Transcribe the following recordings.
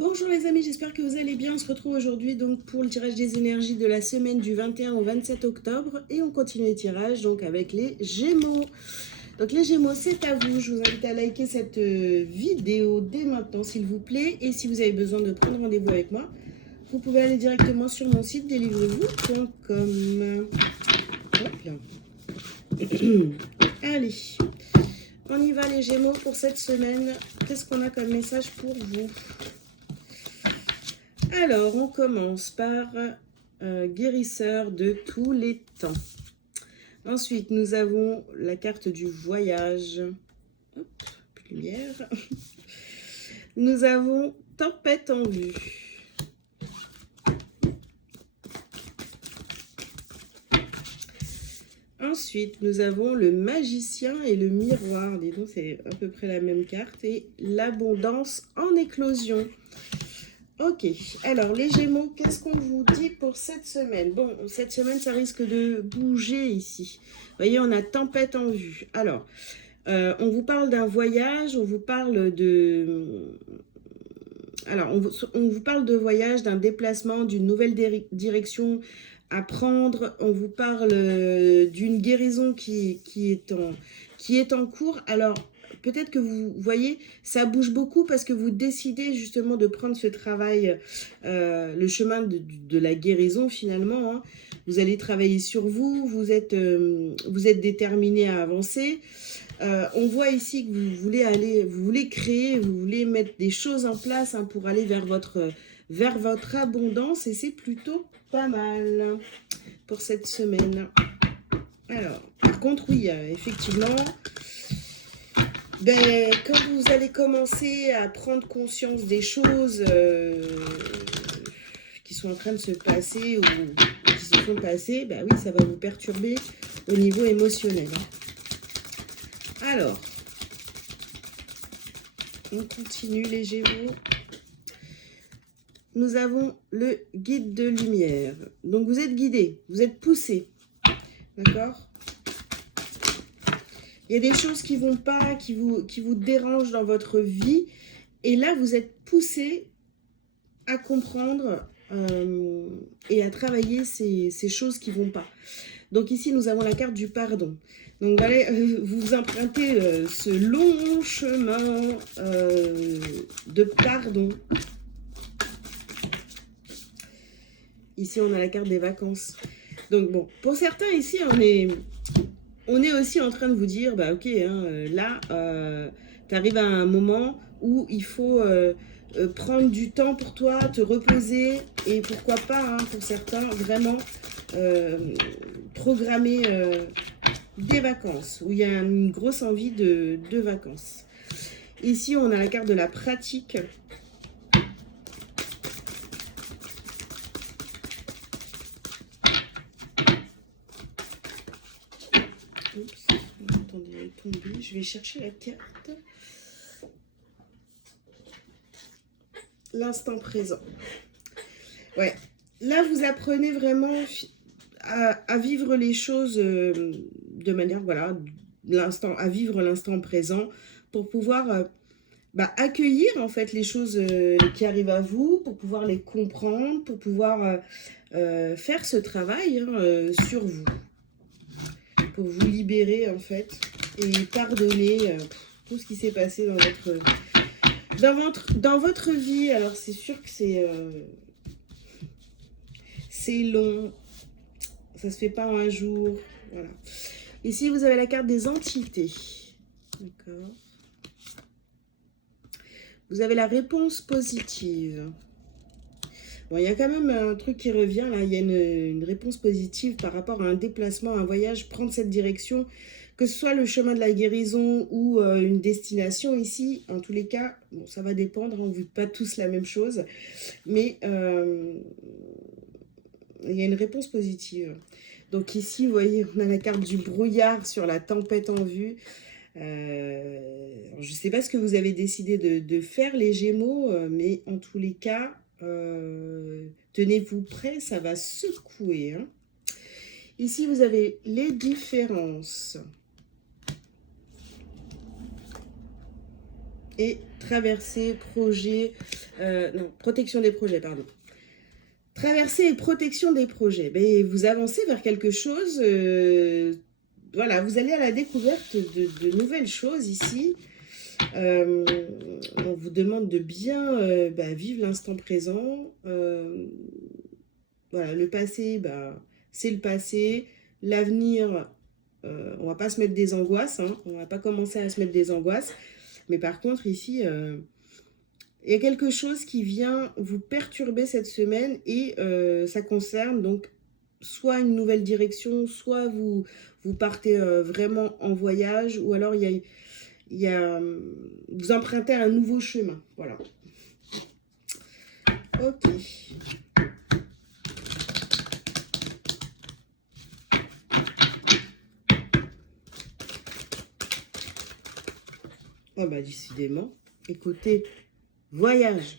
Bonjour les amis, j'espère que vous allez bien. On se retrouve aujourd'hui donc pour le tirage des énergies de la semaine du 21 au 27 octobre. Et on continue les tirages donc avec les Gémeaux. Donc les Gémeaux, c'est à vous. Je vous invite à liker cette vidéo dès maintenant s'il vous plaît. Et si vous avez besoin de prendre rendez-vous avec moi, vous pouvez aller directement sur mon site délivrez-vous.com. Allez, on y va les Gémeaux pour cette semaine. Qu'est-ce qu'on a comme message pour vous ? Alors, on commence par guérisseur de tous les temps. Ensuite, nous avons la carte du voyage. Hop, plus de lumière. Nous avons tempête en vue. Ensuite, nous avons le magicien et le miroir. Dis donc, c'est à peu près la même carte. Et l'abondance en éclosion. Ok, alors les Gémeaux, qu'est-ce qu'on vous dit pour cette semaine? Bon, cette semaine, ça risque de bouger ici. Vous voyez, on a tempête en vue. Alors, on vous parle d'un voyage, on vous parle de... Alors, on vous parle de voyage, d'un déplacement, d'une nouvelle direction à prendre. On vous parle d'une guérison qui est en cours. Alors, peut-être que vous voyez, ça bouge beaucoup parce que vous décidez justement de prendre ce travail, le chemin de la guérison finalement. Hein. Vous allez travailler sur vous, vous êtes déterminé à avancer. On voit ici que vous voulez créer, vous voulez mettre des choses en place hein, pour aller vers votre abondance et c'est plutôt pas mal pour cette semaine. Alors, par contre, oui, effectivement, quand vous allez commencer à prendre conscience des choses qui sont en train de se passer ou qui se sont passées, oui, ça va vous perturber au niveau émotionnel. Hein. Alors, on continue les Gémeaux. Nous avons le guide de lumière. Donc, vous êtes guidé, vous êtes poussé. D'accord ? Il y a des choses qui ne vont pas, qui vous dérangent dans votre vie. Et là, vous êtes poussé à comprendre et à travailler ces choses qui ne vont pas. Donc ici, nous avons la carte du pardon. Donc voilà, vous empruntez ce long chemin de pardon. Ici, on a la carte des vacances. Donc bon, pour certains ici, on est aussi en train de vous dire, ok, hein, là, tu arrives à un moment où il faut prendre du temps pour toi, te reposer et pourquoi pas, hein, pour certains, vraiment programmer des vacances, où il y a une grosse envie de vacances. Ici, on a la carte de la pratique. Oups, attendez, elle est tombée. Je vais chercher la carte. L'instant présent. Ouais, là, vous apprenez vraiment à vivre les choses de manière, voilà, à vivre l'instant présent pour pouvoir accueillir en fait les choses qui arrivent à vous, pour pouvoir les comprendre, pour pouvoir faire ce travail hein, sur vous, pour vous libérer en fait et pardonner tout ce qui s'est passé dans votre vie. Alors c'est sûr que c'est long, ça se fait pas en un jour. Voilà. Ici, vous avez la carte des entités. D'accord. Vous avez la réponse positive. Bon, il y a quand même un truc qui revient là. Il y a une réponse positive par rapport à un déplacement, un voyage, prendre cette direction, que ce soit le chemin de la guérison ou une destination ici. En tous les cas, bon, ça va dépendre. On ne vit pas tous la même chose, mais il y a une réponse positive. Donc ici, vous voyez, on a la carte du brouillard sur la tempête en vue. Je ne sais pas ce que vous avez décidé de faire, les Gémeaux, mais en tous les cas, tenez-vous prêts, ça va secouer. Hein. Ici, vous avez les différences. et traversée, projet, non, protection des projets, pardon. Traversée et protection des projets. Ben, vous avancez vers quelque chose, voilà, vous allez à la découverte de nouvelles choses ici. On vous demande de bien vivre l'instant présent. Voilà, le passé, c'est le passé. L'avenir, on va pas se mettre des angoisses, hein, on va pas commencer à se mettre des angoisses. Mais par contre, ici, il y a quelque chose qui vient vous perturber cette semaine et ça concerne donc soit une nouvelle direction, soit vous partez vraiment en voyage, ou alors vous empruntez un nouveau chemin. Voilà. Ok. Oh bah décidément. Écoutez, voyage.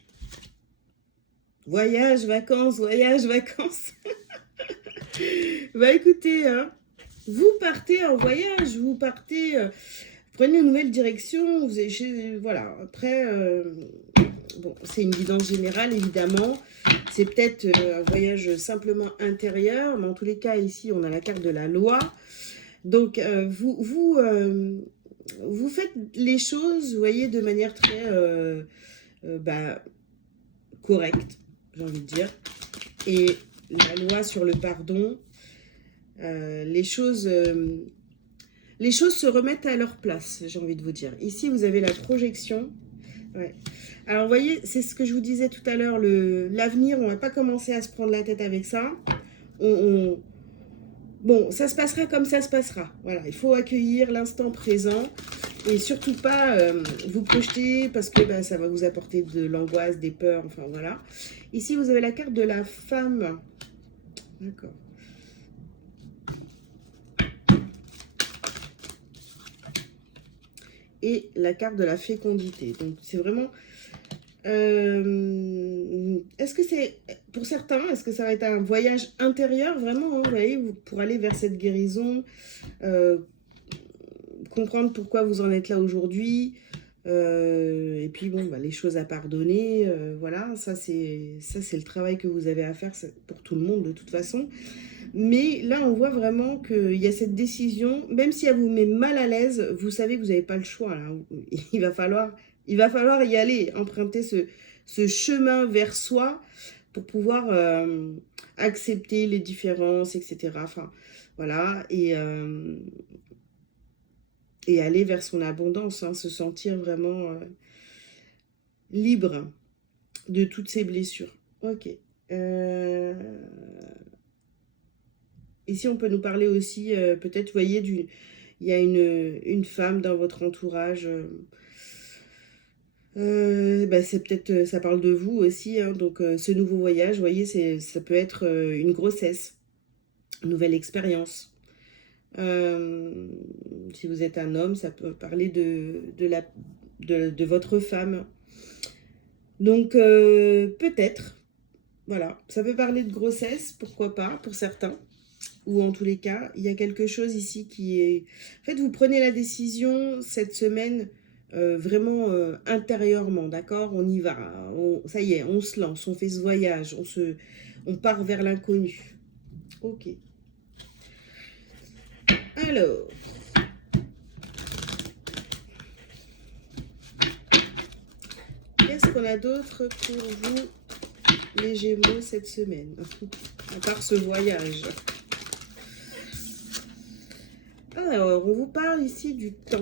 Voyage, vacances, voyage, vacances. Bah écoutez, hein, vous partez en voyage, vous partez, prenez une nouvelle direction, voilà, après, bon, c'est une guidance générale évidemment, c'est peut-être un voyage simplement intérieur, mais en tous les cas ici on a la carte de la loi, donc vous faites les choses, vous voyez, de manière très correcte, j'ai envie de dire, et la loi sur le pardon, les choses se remettent à leur place, j'ai envie de vous dire. Ici, vous avez la projection. Ouais. Alors, vous voyez, c'est ce que je vous disais tout à l'heure, l'avenir, on ne va pas commencer à se prendre la tête avec ça. Bon, ça se passera comme ça se passera. Voilà, il faut accueillir l'instant présent et surtout pas vous projeter parce que ça va vous apporter de l'angoisse, des peurs, enfin voilà. Ici, vous avez la carte de la femme. D'accord. Et la carte de la fécondité. Donc, c'est vraiment... est-ce que c'est... Pour certains, est-ce que ça va être un voyage intérieur, vraiment, hein, vous voyez, pour aller vers cette guérison, comprendre pourquoi vous en êtes là aujourd'hui, et puis, bon, les choses à pardonner, voilà, ça, c'est le travail que vous avez à faire pour tout le monde, de toute façon. Mais là, on voit vraiment qu'il y a cette décision, même si elle vous met mal à l'aise, vous savez que vous n'avez pas le choix. Là. Il va falloir y aller, emprunter ce chemin vers soi pour pouvoir accepter les différences, etc. Enfin, voilà, et aller vers son abondance, hein, se sentir vraiment libre de toutes ces blessures. Ok. Ici, on peut nous parler aussi, peut-être, vous voyez, il y a une femme dans votre entourage. C'est peut-être, ça parle de vous aussi, hein, donc ce nouveau voyage, vous voyez, ça peut être une grossesse, une nouvelle expérience. Si vous êtes un homme, ça peut parler de votre femme. Donc, peut-être, voilà, ça peut parler de grossesse, pourquoi pas, pour certains. Ou en tous les cas, il y a quelque chose ici qui est... En fait, vous prenez la décision cette semaine vraiment intérieurement, d'accord? On y va, ça y est, on se lance, on fait ce voyage, on part vers l'inconnu. Ok. Alors... Qu'est-ce qu'on a d'autre pour vous, les Gémeaux, cette semaine? À part ce voyage. Alors, on vous parle ici du temps.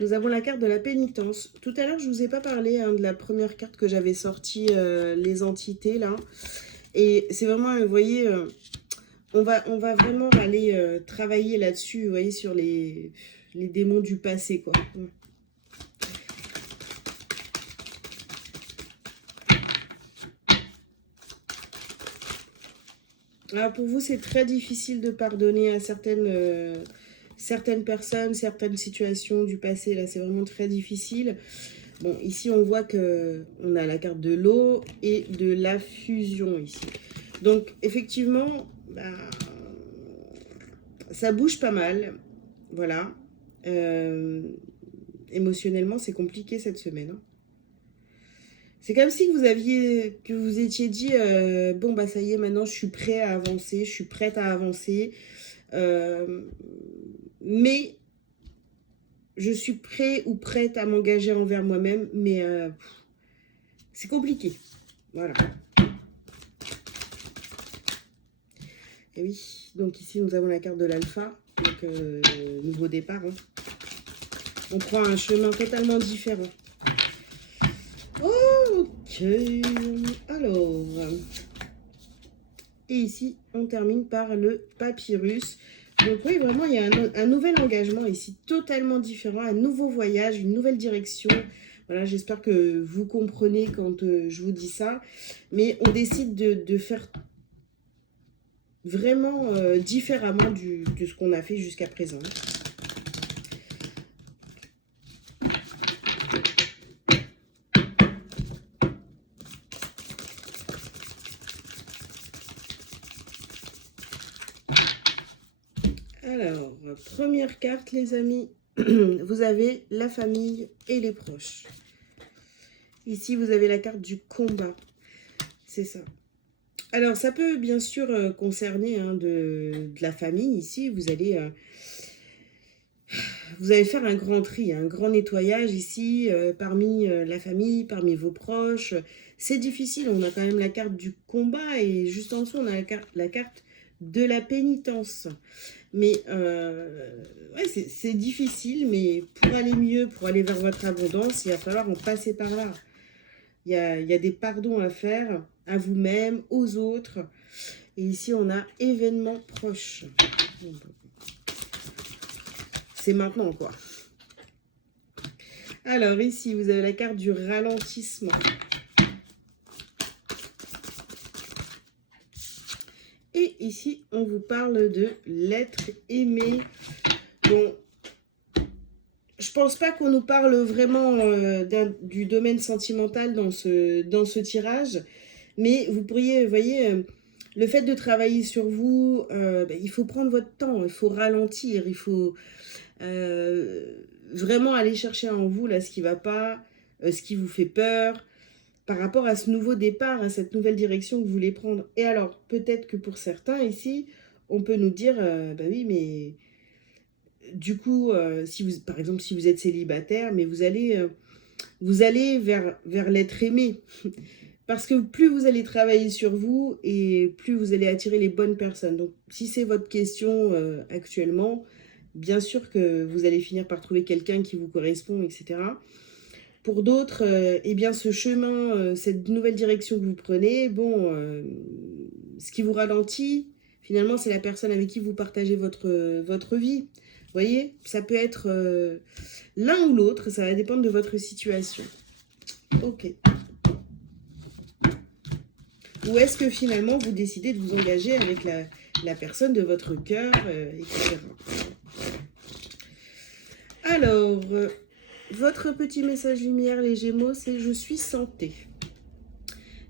Nous avons la carte de la pénitence. Tout à l'heure, je ne vous ai pas parlé de la première carte que j'avais sortie, les entités, là. Et c'est vraiment, vous voyez, on va vraiment aller travailler là-dessus, vous voyez, sur les démons du passé, quoi. Alors pour vous, c'est très difficile de pardonner à certaines personnes, certaines situations du passé. Là, c'est vraiment très difficile. Bon, ici, on voit qu'on a la carte de l'eau et de la fusion ici. Donc, effectivement, bah, ça bouge pas mal. Voilà. Émotionnellement, c'est compliqué cette semaine. Hein. C'est comme si que vous étiez dit, bon, bah ça y est, maintenant, je suis prêt à avancer, je suis prête à avancer. Mais je suis prêt ou prête à m'engager envers moi-même, mais c'est compliqué. Voilà. Et oui, donc ici, nous avons la carte de l'alpha, donc nouveau départ. Hein. On prend un chemin totalement différent. Ok, alors... Et ici, on termine par le papyrus. Donc oui, vraiment, il y a un nouvel engagement ici, totalement différent, un nouveau voyage, une nouvelle direction. Voilà, j'espère que vous comprenez quand je vous dis ça. Mais on décide de faire vraiment différemment de ce qu'on a fait jusqu'à présent. Alors, première carte, les amis, vous avez la famille et les proches. Ici, vous avez la carte du combat. C'est ça. Alors, ça peut bien sûr concerner de la famille. Ici, vous allez faire un grand tri, un grand nettoyage ici, parmi la famille, parmi vos proches. C'est difficile, on a quand même la carte du combat et juste en dessous, on a la carte de la pénitence. Mais ouais, c'est difficile, mais pour aller mieux, pour aller vers votre abondance, il va falloir en passer par là. Il y a des pardons à faire à vous-même, aux autres. Et ici, on a événement proche. C'est maintenant, quoi. Alors, ici, vous avez la carte du ralentissement. Et ici, on vous parle de l'être aimé. Bon, je pense pas qu'on nous parle vraiment du domaine sentimental dans ce tirage. Mais vous pourriez, vous voyez, le fait de travailler sur vous, il faut prendre votre temps, il faut ralentir, il faut vraiment aller chercher en vous là ce qui va pas, ce qui vous fait peur, par rapport à ce nouveau départ, à cette nouvelle direction que vous voulez prendre. Et alors, peut-être que pour certains ici, on peut nous dire, bah oui, mais du coup, si vous, par exemple, si vous êtes célibataire, mais vous allez vers l'être aimé. Parce que plus vous allez travailler sur vous et plus vous allez attirer les bonnes personnes. Donc, si c'est votre question actuellement, bien sûr que vous allez finir par trouver quelqu'un qui vous correspond, etc. Pour d'autres, eh bien, ce chemin, cette nouvelle direction que vous prenez, bon, ce qui vous ralentit, finalement, c'est la personne avec qui vous partagez votre vie. Vous voyez, ça peut être l'un ou l'autre, ça va dépendre de votre situation. Ok. Ou est-ce que finalement, vous décidez de vous engager avec la personne de votre cœur, etc. Alors... votre petit message lumière, les Gémeaux, c'est « Je suis santé ».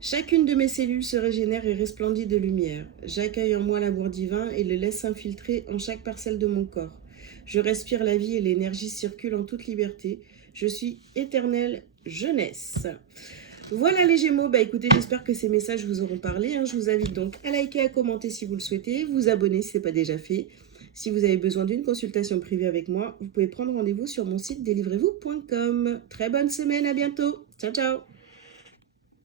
Chacune de mes cellules se régénère et resplendit de lumière. J'accueille en moi l'amour divin et le laisse s'infiltrer en chaque parcelle de mon corps. Je respire la vie et l'énergie circule en toute liberté. Je suis éternelle jeunesse. Voilà les Gémeaux, bah écoutez, j'espère que ces messages vous auront parlé. Je vous invite donc à liker, à commenter si vous le souhaitez, vous abonner si ce n'est pas déjà fait. Si vous avez besoin d'une consultation privée avec moi, vous pouvez prendre rendez-vous sur mon site delivrez-vous.com. Très bonne semaine, à bientôt. Ciao, ciao.